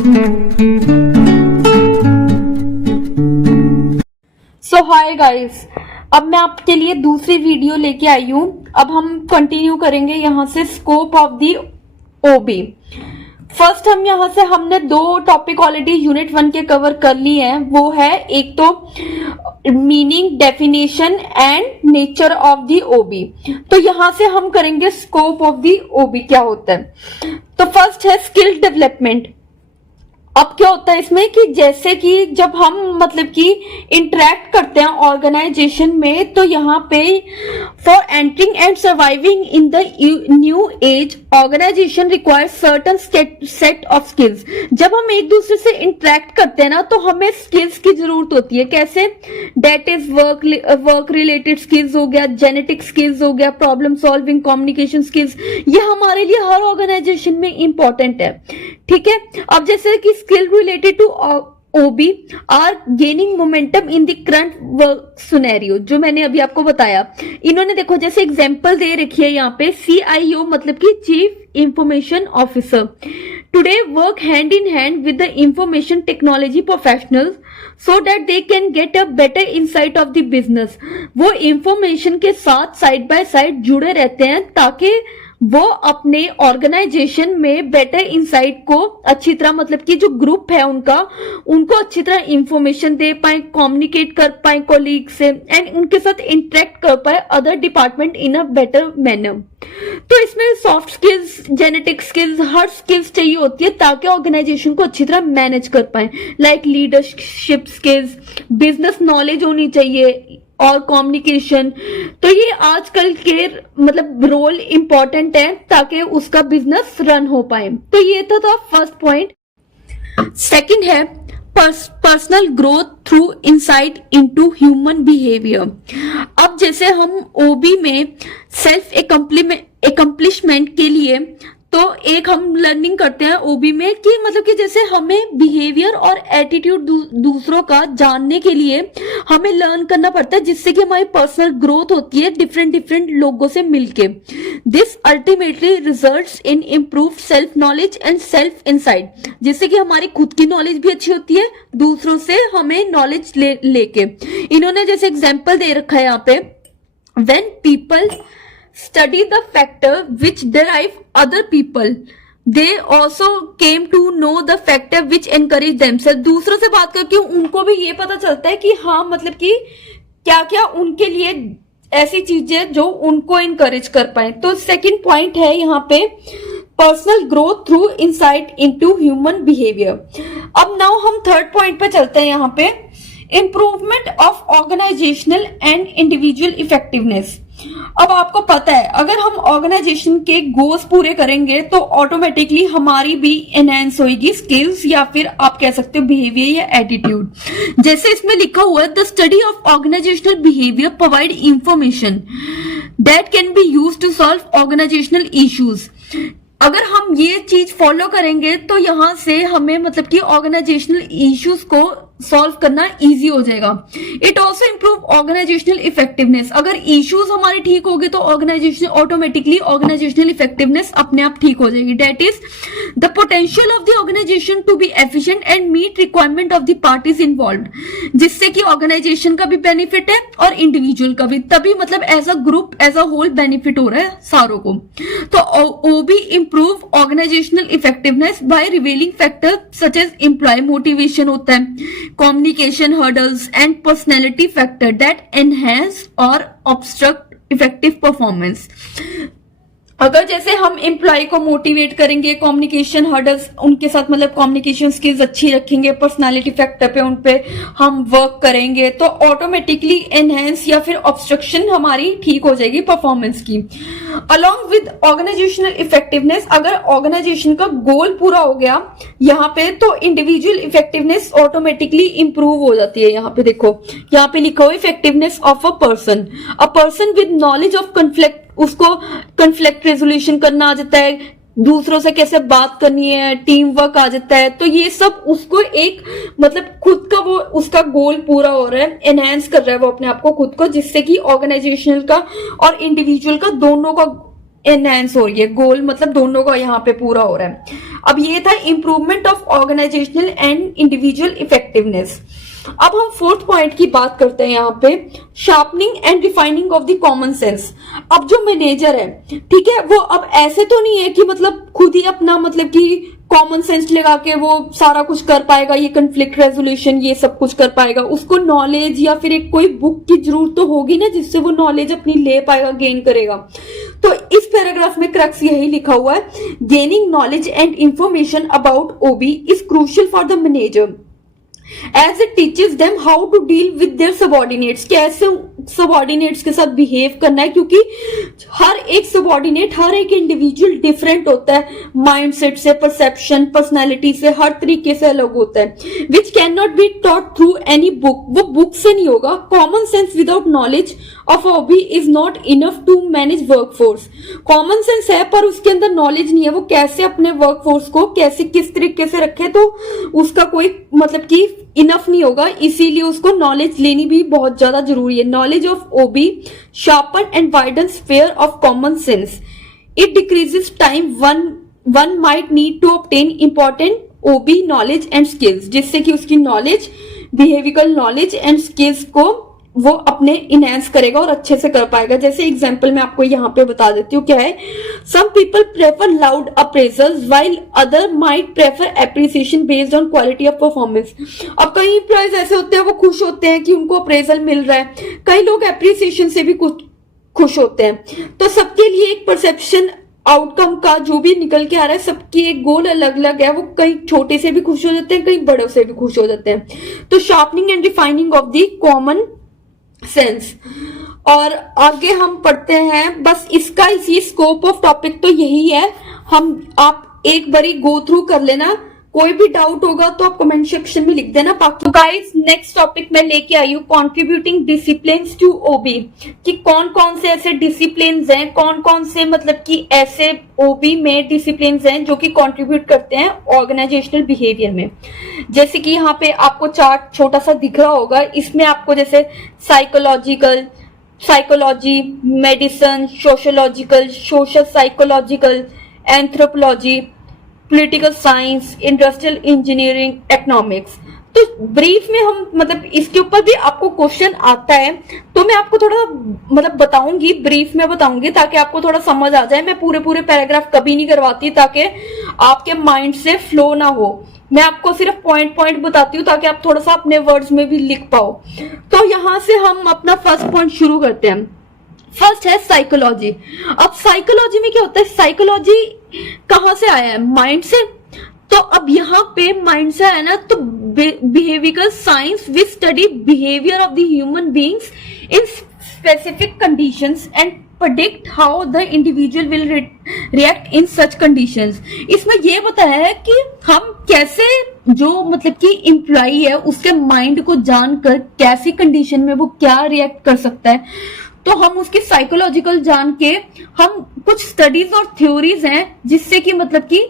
सो hi guys, अब मैं आपके लिए दूसरी वीडियो लेके आई हूं। अब हम कंटिन्यू करेंगे यहां से scope of the OB. First हमने दो टॉपिक ऑलरेडी यूनिट 1 के कवर कर लिए हैं। वो है एक तो meaning, definition and nature of the OB. तो यहां से हम करेंगे स्कोप ऑफ दी ओबी क्या होता है। तो फर्स्ट है स्किल डेवलपमेंट। अब क्या होता है इसमें कि जैसे कि जब हम मतलब कि इंटरेक्ट करते हैं ऑर्गेनाइजेशन में, तो यहाँ पे for entering and surviving in the new age organization requires certain set of skills. जब हम एक दूसरे से इंटरेक्ट करते हैं ना, तो हमें स्किल्स की जरूरत होती है। कैसे? That is work related skills हो गया, जेनेटिक स्किल्स हो गया, प्रॉब्लम सॉल्विंग, कम्युनिकेशन स्किल्स। ये हमारे लिए हर ऑर्गेनाइजेशन में इंपॉर्टेंट है। ठीक है। अब जैसे कि skill related to OB are gaining momentum in the current work scenario, जो मैंने अभी आपको बताया। इन्होंने देखो जैसे एग्जांपल दे रखी है यहाँ पे, CIO मतलब कि chief information officer today work hand in hand with the information technology professionals so that they can get a better insight of the business. वो इंफॉर्मेशन के साथ साइड बाय साइड जुड़े रहते हैं ताकि वो अपने ऑर्गेनाइजेशन में बेटर इंसाइट को अच्छी तरह, मतलब कि जो ग्रुप है उनको अच्छी तरह इंफॉर्मेशन दे पाए, कम्युनिकेट कर पाए कोलीग से, एंड उनके साथ इंटरेक्ट कर पाए other department in a better manner. तो इसमें soft skills, genetic skills, her skills चाहिए होती है ताकि ऑर्गेनाइजेशन को अच्छी तरह मैनेज कर पाए। Like leadership skills, business knowledge होनी चाहिए और कम्युनिकेशन। तो ये आजकल के मतलब रोल इंपॉर्टेंट है ताकि उसका बिजनेस रन हो पाए। तो ये तो था फर्स्ट पॉइंट। सेकंड है personal growth through insight into human behaviour. अब जैसे हम ओबी में सेल्फ एकम्प्लिशमेंट के लिए तो एक हम लर्निंग करते हैं ओबी में कि मतलब कि जैसे हमें बिहेवियर और एटीट्यूड दूसरों का जानने के लिए हमें लर्न करना पड़ता है, जिससे कि हमारी पर्सनल ग्रोथ होती है डिफरेंट लोगों से मिलके। This ultimately results in improve self knowledge and self insight, जिससे कि हमारी खुद की नॉलेज भी अच्छी होती है, दूसरों से हमें नॉलेज लेके। इन्होंने जैसे एग्जाम्पल दे रखा है यहाँ पे, when people study the factor which derive other people, they also came to know the factor which encourage themselves। दूसरों से बात करके उनको भी ये पता चलता है कि हाँ मतलब कि क्या क्या उनके लिए ऐसी चीजें जो उनको इनकरेज कर पाए। तो सेकंड पॉइंट है यहाँ पे personal growth through insight into human behaviour. अब नाउ हम थर्ड पॉइंट पे चलते हैं यहाँ पे, improvement of organizational and individual effectiveness. अब आपको पता है अगर हम ऑर्गेनाइजेशन के गोल्स पूरे करेंगे तो ऑटोमेटिकली हमारी भी एनहांस होगी स्किल्स, या फिर आप कह सकते हो बिहेवियर या एटीट्यूड। जैसे इसमें लिखा हुआ है, the study of organizational behaviour provide information that can be used to solve organizational issues. अगर हम ये चीज फॉलो करेंगे तो यहां से हमें मतलब कि ऑर्गेनाइजेशनल इश्यूज को सॉल्व करना इजी हो जाएगा। It also improve organizational effectiveness. अगर इश्यूज हमारे ठीक होंगे तो ऑर्गेनाइजेशन ऑटोमेटिकली ऑर्गेनाइजेशनल इफेक्टिवनेस अपने आप ठीक हो जाएगी। That is the potential of the organization to be efficient and meet requirement of the parties involved, जिससे कि ऑर्गेनाइजेशन का भी बेनिफिट है और इंडिविजुअल का भी। तभी मतलब as a group, as a whole benefit हो रहा है सारों को। तो OB improve organizational effectiveness by revealing factor such as employ motivation होता है, communication hurdles and personality factor that enhance or obstruct effective performance। अगर जैसे हम एम्प्लॉय को मोटिवेट करेंगे, कम्युनिकेशन हर्डल्स उनके साथ मतलब कम्युनिकेशन स्किल्स अच्छी रखेंगे, पर्सनालिटी फैक्टर पे उन पे हम वर्क करेंगे, तो ऑटोमेटिकली एनहेंस या फिर ऑब्स्ट्रक्शन हमारी ठीक हो जाएगी परफॉर्मेंस की। अलॉन्ग विद ऑर्गेनाइजेशनल इफेक्टिवनेस, अगर ऑर्गेनाइजेशन का गोल पूरा हो गया यहाँ पे तो इंडिविजुअल इफेक्टिवनेस ऑटोमेटिकली इंप्रूव हो जाती है। यहाँ पे देखो, यहाँ पे लिखा हुआ effectiveness of a person with knowledge of conflict, उसको कन्फ्लिक्ट रेजोल्यूशन करना आ जाता है, दूसरों से कैसे बात करनी है, टीम वर्क आ जाता है। तो ये सब उसको एक मतलब खुद का वो उसका गोल पूरा हो रहा है, एनहांस कर रहा है वो अपने आप को खुद को, जिससे कि ऑर्गेनाइजेशनल का और इंडिविजुअल का दोनों का एनहेंस हो रही है, गोल मतलब दोनों का यहाँ पे पूरा हो रहा है। अब ये था improvement of organizational and individual effectiveness. अब हम फोर्थ पॉइंट की बात करते हैं यहाँ पे, sharpening and refining of the common sense. अब जो मैनेजर है, ठीक है, वो अब ऐसे तो नहीं है कि मतलब खुद ही अपना मतलब कि कॉमन सेंस लगा के वो सारा कुछ कर पाएगा, ये कन्फ्लिक्ट रेजोल्यूशन ये सब कुछ कर पाएगा। उसको नॉलेज या फिर एक कोई बुक की जरूरत तो होगी ना, जिससे वो नॉलेज अपनी ले पाएगा, गेन करेगा। तो इस पैराग्राफ में क्रक्स यही लिखा हुआ है, gaining knowledge and information about OB is crucial for the manager as it teaches them how to deal with their subordinates, कैसे सबॉर्डिनेट्स के साथ बिहेव करना है, क्योंकि हर एक सबॉर्डिनेट, हर एक इंडिविजुअल डिफरेंट होता है, माइंडसेट से, परसेप्शन, पर्सनालिटी से, हर तरीके से अलग होता है, which can not be taught through any book, वो बुक से नहीं होगा। Common sense without knowledge of hobby is not enough to manage workforce. Common sense है पर उसके अंदर नॉलेज नहीं है, वो कैसे अपने वर्कफोर्स को कैसे किस तरीके से रखे, तो उसका कोई मतलब कि इनफ नहीं होगा, इसीलिए उसको नॉलेज लेनी भी बहुत ज्यादा जरूरी है। Knowledge of OB sharpen and widen sphere of common sense, it decreases time one might need to obtain important OB knowledge and skills, जिससे कि उसकी knowledge, behavioural knowledge and skills को वो अपने इनहेंस करेगा और अच्छे से कर पाएगा। जैसे एग्जांपल मैं आपको यहाँ पे बता देती हूँ, क्या है, some people prefer loud appraisals while other might prefer appreciation based on quality of performance. अब कई एम्प्लॉयज ऐसे होते हैं, वो खुश होते हैं कि उनको अप्रेजल मिल रहा है, कई लोग एप्रिसिएशन से भी खुश होते हैं। तो सबके लिए एक परसेप्शन आउटकम का जो भी निकल के आ रहा है, सबकी एक गोल अलग अलग है, वो कई छोटे से भी खुश हो जाते हैं, कई बड़ों से भी खुश हो जाते हैं। तो sharpening and refining of the common sense. और आगे हम पढ़ते हैं, बस इसका इसी स्कोप ऑफ टॉपिक तो यही है, आप एक बारी गो थ्रू कर लेना, कोई भी डाउट होगा तो आप कमेंट सेक्शन में लिख देना। बाकी गाइस नेक्स्ट टॉपिक मैं लेके आई हूँ कंट्रीब्यूटिंग डिसिप्लिन्स टू ओबी, कि कौन कौन से ऐसे डिसिप्लिन्स हैं, कौन कौन से मतलब कि ऐसे ओबी में डिसिप्लिन्स हैं जो कि कंट्रीब्यूट करते हैं ऑर्गेनाइजेशनल बिहेवियर में। जैसे कि यहाँ पे आपको चार्ट छोटा सा दिख रहा होगा, इसमें आपको जैसे psychology, medicine, sociological, social psychological, anthropology, political science, industrial engineering, economics. तो ब्रीफ में हम मतलब इसके ऊपर भी आपको क्वेश्चन आता है, तो मैं आपको थोड़ा मतलब बताऊंगी, ब्रीफ में बताऊंगी ताकि आपको थोड़ा समझ आ जाए। मैं पूरे पैराग्राफ कभी नहीं करवाती ताकि आपके माइंड से फ्लो ना हो, मैं आपको सिर्फ पॉइंट बताती हूँ ताकि आप थोड़ा सा अपने वर्ड्स में भी लिख पाओ। तो यहाँ से हम अपना फर्स्ट पॉइंट शुरू करते हैं। फर्स्ट है साइकोलॉजी। अब साइकोलॉजी में क्या होता है, साइकोलॉजी कहां से आया है, माइंड से। तो अब यहाँ पे माइंड से आया ना, तो behavioural science which study behaviour of the human beings in specific conditions and predict how the individual will react in such conditions। इसमें ये बताया है कि हम कैसे जो मतलब कि एम्प्लॉई है उसके माइंड को जानकर कैसी कंडीशन में वो क्या रिएक्ट कर सकता है, तो हम उसकी साइकोलॉजिकल जान के हम कुछ स्टडीज और थ्योरीज हैं जिससे कि मतलब कि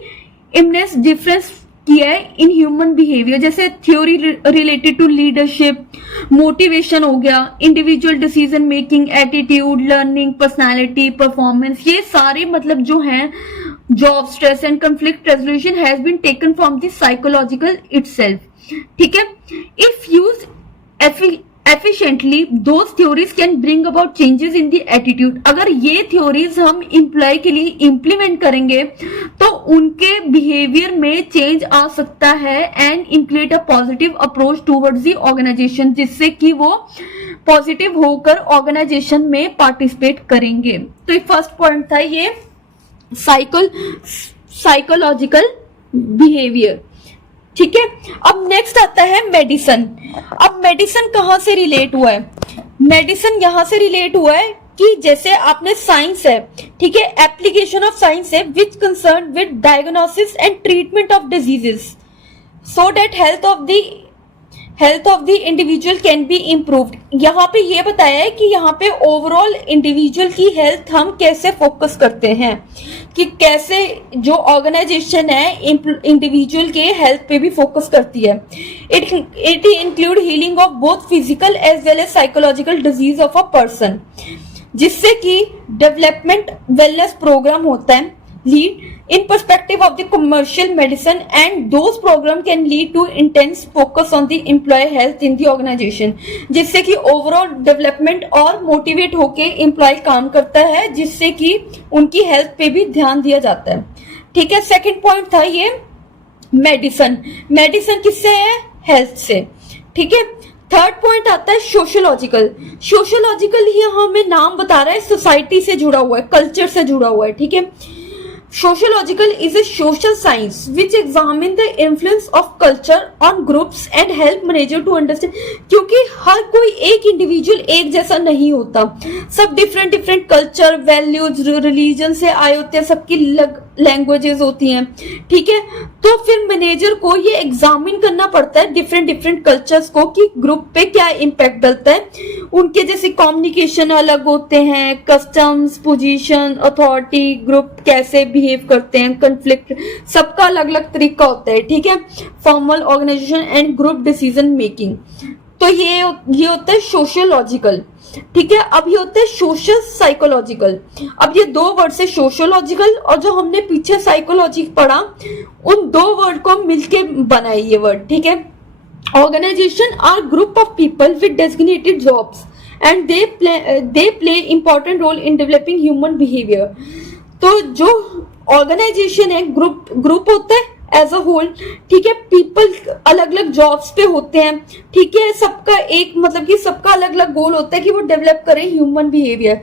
इमनेस डिफरेंस किया है इन ह्यूमन बिहेवियर। जैसे theory related to leadership, motivation हो गया, individual decision making, attitude, learning, personality, performance, ये सारे मतलब जो हैं job stress and conflict resolution has been taken from the psychological itself. ठीक है, if use efficiently those theories can bring about changes in the attitude। अगर ये theories हम एम्प्लॉय के लिए इम्प्लीमेंट करेंगे तो उनके बिहेवियर में चेंज आ सकता है and include a positive approach towards the organization, जिससे कि वो पॉजिटिव होकर ऑर्गेनाइजेशन में पार्टिसिपेट करेंगे। तो फर्स्ट पॉइंट था ये साइकोलॉजिकल बिहेवियर। ठीक है, अब नेक्स्ट आता है मेडिसिन। अब मेडिसिन कहां से रिलेट हुआ है, मेडिसिन यहां से रिलेट हुआ है कि जैसे आपने साइंस है, ठीक है, एप्लीकेशन ऑफ साइंस है which concern with diagnosis and treatment of diseases so that health of the individual can be improved. यहाँ पे ये बताया है कि यहाँ पे ओवरऑल इंडिविजुअल की हेल्थ हम कैसे फोकस करते हैं, कि कैसे जो ऑर्गेनाइजेशन है इंडिविजुअल के हेल्थ पे भी फोकस करती है। It include healing of both physical as well as psychological disease of a person. जिससे कि डेवलपमेंट वेलनेस प्रोग्राम होता है lead in perspective of the commercial medicine, and those program can lead to intense focus on the employee health in the organization, जिससे कि overall development और motivate होके employee काम करता है, जिससे कि उनकी health पे भी ध्यान दिया जाता है. ठीक है, second point था ये मेडिसिन किससे है? हेल्थ से. ठीक है, थर्ड पॉइंट आता है सोशियोलॉजिकल ही हमें नाम बता रहा है, सोसाइटी से जुड़ा हुआ है, कल्चर से जुड़ा हुआ है. ठीक है, Sociological is a social science which examine the influence of culture on groups and help manager to understand. क्योंकि हर कोई एक इंडिविजुअल एक जैसा नहीं होता, सब डिफरेंट कल्चर, वैल्यूज, रिलीजन से आए होते हैं, सबकी लैंग्वेजेस होती हैं. ठीक है, तो फिर मैनेजर को ये एग्जामिन करना पड़ता है डिफरेंट कल्चर्स को कि ग्रुप पे क्या इम्पैक्ट डलता है. उनके जैसे कम्युनिकेशन अलग होते हैं, कस्टम्स, पोजीशन, अथॉरिटी, ग्रुप कैसे बिहेव करते हैं, कन्फ्लिक्ट, सबका अलग अलग तरीका होता है. ठीक है, formal organization and group decision making. तो ये होता है सोशियोलॉजिकल. ठीक है, अब ये होता है सोशल साइकोलॉजिकल. अब ये दो वर्ड से सोशियोलॉजिकल और जो हमने पीछे साइकोलॉजी पढ़ा, उन दो वर्ड को मिलके बना है ये वर्ड. ठीक है, organization are group of people with designated jobs and they play important role in developing human behaviour. तो जो ऑर्गेनाइजेशन है, ग्रुप होता है एज अ होल. ठीक है, पीपल अलग अलग जॉब्स पे होते हैं. ठीक है, सबका एक मतलब कि सबका अलग अलग गोल होता है कि वो डेवलप करें human behaviour.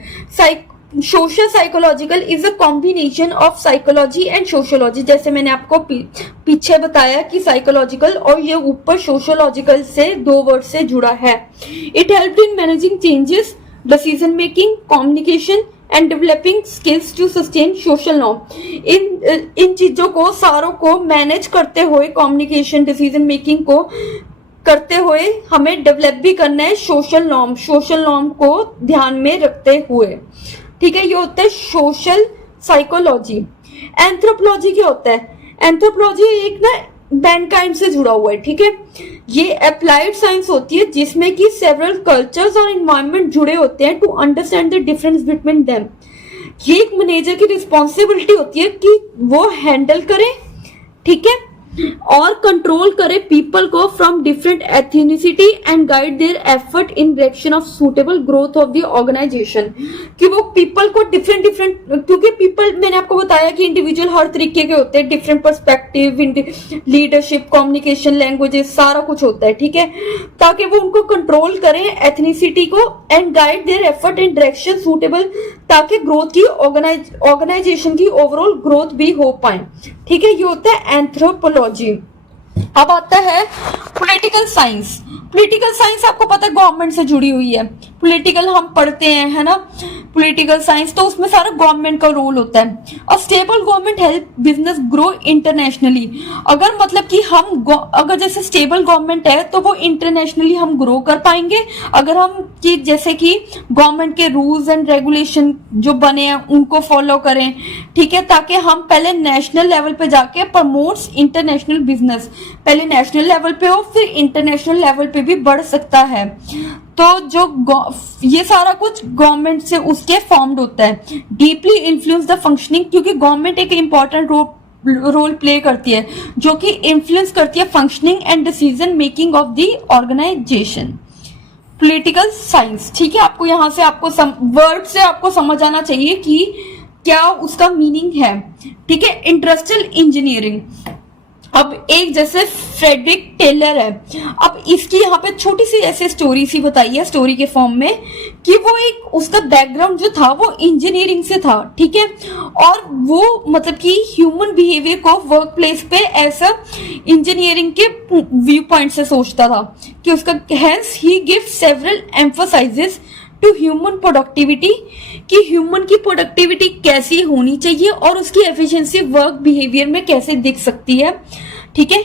Social psychological is a combination of psychology and sociology. जैसे मैंने आपको पीछे बताया कि साइकोलॉजिकल और ये ऊपर सोशियोलॉजिकल से दो वर्ड से जुड़ा है. It help in managing changes, decision making, communication and developing skills to sustain social norm. इन चीजों को सारों को मैनेज करते हुए, कम्युनिकेशन, डिसीजन मेकिंग को करते हुए हमें डेवलप भी करना है सोशल नॉर्म को ध्यान में रखते हुए. ठीक है, ये होता है सोशल साइकोलॉजी. एंथ्रोपोलॉजी क्या होता है? एंथ्रोपोलॉजी एक ना मैनकाइंड से जुड़ा हुआ है. ठीक है, ये अप्लाइड साइंस होती है जिसमें कि सेवरल कल्चर्स और एनवायरनमेंट जुड़े होते हैं to understand the difference between them. ये एक मैनेजर की रिस्पॉन्सिबिलिटी होती है कि वो हैंडल करे, ठीक है, और कंट्रोल करे पीपल को from different ethnicity and guide their effort in direction of suitable growth of the organization. कि वो पीपल को डिफरेंट क्योंकि पीपल, मैंने आपको बताया कि इंडिविजुअल हर तरीके के होते हैं, different perspective, leadership, communication, languages, सारा कुछ होता है. ठीक है, ताकि वो उनको कंट्रोल करें एथनिसिटी को and guide their effort in direction suitable, ताकि ग्रोथ की ऑर्गेनाइजेशन की ओवरऑल ग्रोथ भी हो पाए. ठीक है, ये होता है एंथ्रोपोलॉजी. अब आता है पॉलिटिकल साइंस. पॉलिटिकल साइंस आपको पता है गवर्नमेंट से जुड़ी हुई है. पॉलिटिकल हम पढ़ते हैं, है ना, पॉलिटिकल साइंस, तो उसमें सारा गवर्नमेंट का रोल होता है. और stable government help business grow internationally. अगर मतलब कि हम अगर जैसे स्टेबल गवर्नमेंट है तो वो इंटरनेशनली हम ग्रो कर पाएंगे. अगर हम कि जैसे कि गवर्नमेंट के रूल्स एंड रेगुलेशन जो बने हैं उनको फॉलो करें. ठीक है, ताकि हम पहले नेशनल लेवल पे जाके प्रमोट्स इंटरनेशनल बिजनेस, पहले नेशनल लेवल पे हो फिर इंटरनेशनल लेवल पे भी बढ़ सकता है. तो जो ये सारा कुछ गवर्नमेंट से उसके फॉर्म्ड होता है. डीपली इन्फ्लुएंस द फंक्शनिंग, क्योंकि गवर्नमेंट एक इंपॉर्टेंट रोल प्ले करती है जो कि इन्फ्लुएंस करती है functioning and decision making of the organization. Political science. ठीक है, आपको यहाँ से वर्ड से आपको समझ आना चाहिए कि क्या उसका मीनिंग है. ठीक है, इंडस्ट्रियल इंजीनियरिंग. अब एक जैसे फ्रेडरिक टेलर है, अब इसकी यहाँ पे छोटी सी ऐसे स्टोरी सी बताई है स्टोरी के फॉर्म में कि वो एक उसका बैकग्राउंड जो था वो इंजीनियरिंग से था. ठीक है, और वो मतलब कि ह्यूमन बिहेवियर को वर्क प्लेस पे ऐसा इंजीनियरिंग के व्यू पॉइंट से सोचता था कि उसका hence he give several emphasises to human productivity, कि ह्यूमन की प्रोडक्टिविटी कैसी होनी चाहिए और उसकी एफिशिएंसी वर्क बिहेवियर में कैसे दिख सकती है. ठीक है,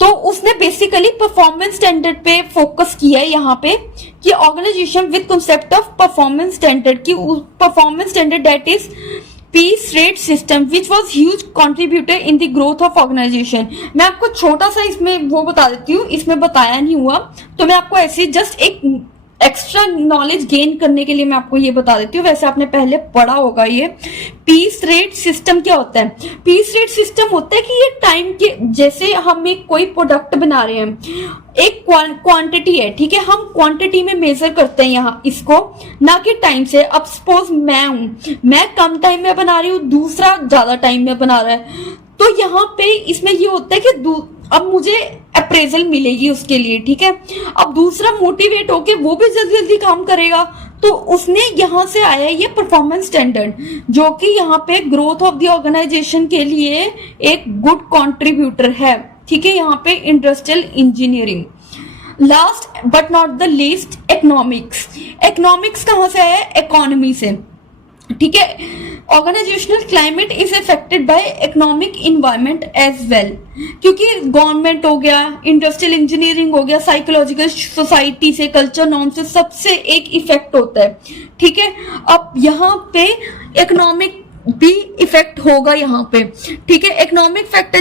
तो उसने बेसिकली परफॉर्मेंस स्टैंडर्ड पे फोकस किया है यहाँ पे कि organization with concept of performance standard, की performance standard that is piece rate system which was huge contributor in the growth of organization. मैं आपको छोटा सा इसमें वो बता देती हूँ, इसमें बताया नहीं हुआ तो मैं आपको ऐसे जस्ट एक एक्स्ट्रा नॉलेज गेन करने के लिए मैं आपको ये बता देती हूँ, वैसे आपने पहले पढ़ा होगा ये। पीस रेट सिस्टम क्या होता है? पीस रेट सिस्टम होता है कि ये टाइम के, जैसे हम एक कोई प्रोडक्ट बना रहे हैं, एक क्वांटिटी है, ठीक है, हम क्वांटिटी में मेजर करते हैं यहाँ इसको, ना कि टाइम से। अब सपोज मैं कम टाइम में बना रही हूँ, दूसरा ज्यादा टाइम में बना रहा है, तो यहाँ पे इसमें ये होता है कि अब मुझे अप्रेजल मिलेगी उसके लिए, ठीक है। अब दूसरा मोटिवेट होके वो भी जल्दी जल्दी काम करेगा, तो उसने यहाँ से आया ये परफॉर्मेंस स्टैंडर्ड, जो कि यहाँ पे ग्रोथ ऑफ द ऑर्गेनाइजेशन के लिए एक गुड कंट्रीब्यूटर है, ठीक है। यहाँ पे industrial engineering. Last but not the least, economics. Economics कहाँ से आया? इकोनॉमी से, ठीक है। Organizational climate is affected by economic environment as well, क्योंकि गवर्नमेंट हो गया, इंडस्ट्रियल इंजीनियरिंग हो गया, साइकोलॉजिकल, सोसाइटी से, कल्चर नॉर्म से, सबसे एक इफेक्ट होता है, ठीक है। अब यहाँ पे इकोनॉमिक भी इफेक्ट होगा यहाँ पे, ठीक है। इकोनॉमिक फैक्टर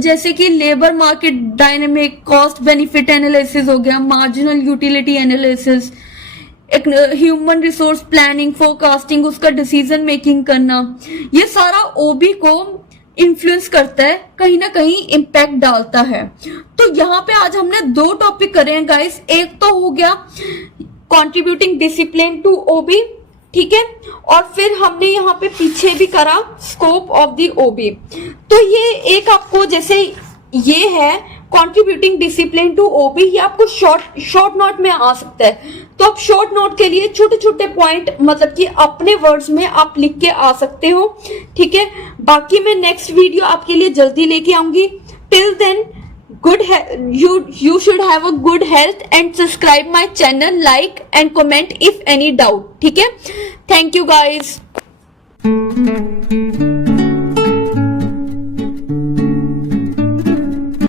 जैसे कि labour market dynamic, cost benefit analysis हो गया, marginal utility analysis, human resource planning, forecasting, उसका डिसीजन मेकिंग करना, ये सारा ओबी को इन्फ्लुएंस करता है, कहीं ना कहीं इम्पैक्ट डालता है। तो यहाँ पे आज हमने 2 टॉपिक करे हैं गाइस। एक तो हो गया कंट्रीब्यूटिंग डिसिप्लिन टू ओबी, ठीक है, और फिर हमने यहाँ पे पीछे भी करा स्कोप ऑफ द ओबी। तो ये एक आपको, जैसे ये है कंट्रीब्यूटिंग डिसिप्लिन टू ओबी, ये आपको शॉर्ट नोट में आ सकता है। तो आप शॉर्ट नोट के लिए छोटे छोटे पॉइंट, मतलब कि अपने वर्ड्स में आप लिख के आ सकते हो, ठीक है। बाकी मैं नेक्स्ट वीडियो आपके लिए जल्दी लेके आऊंगी। Till then, you should have a good health and subscribe my channel, like and comment if any doubt, ठीक है। Thank you guys.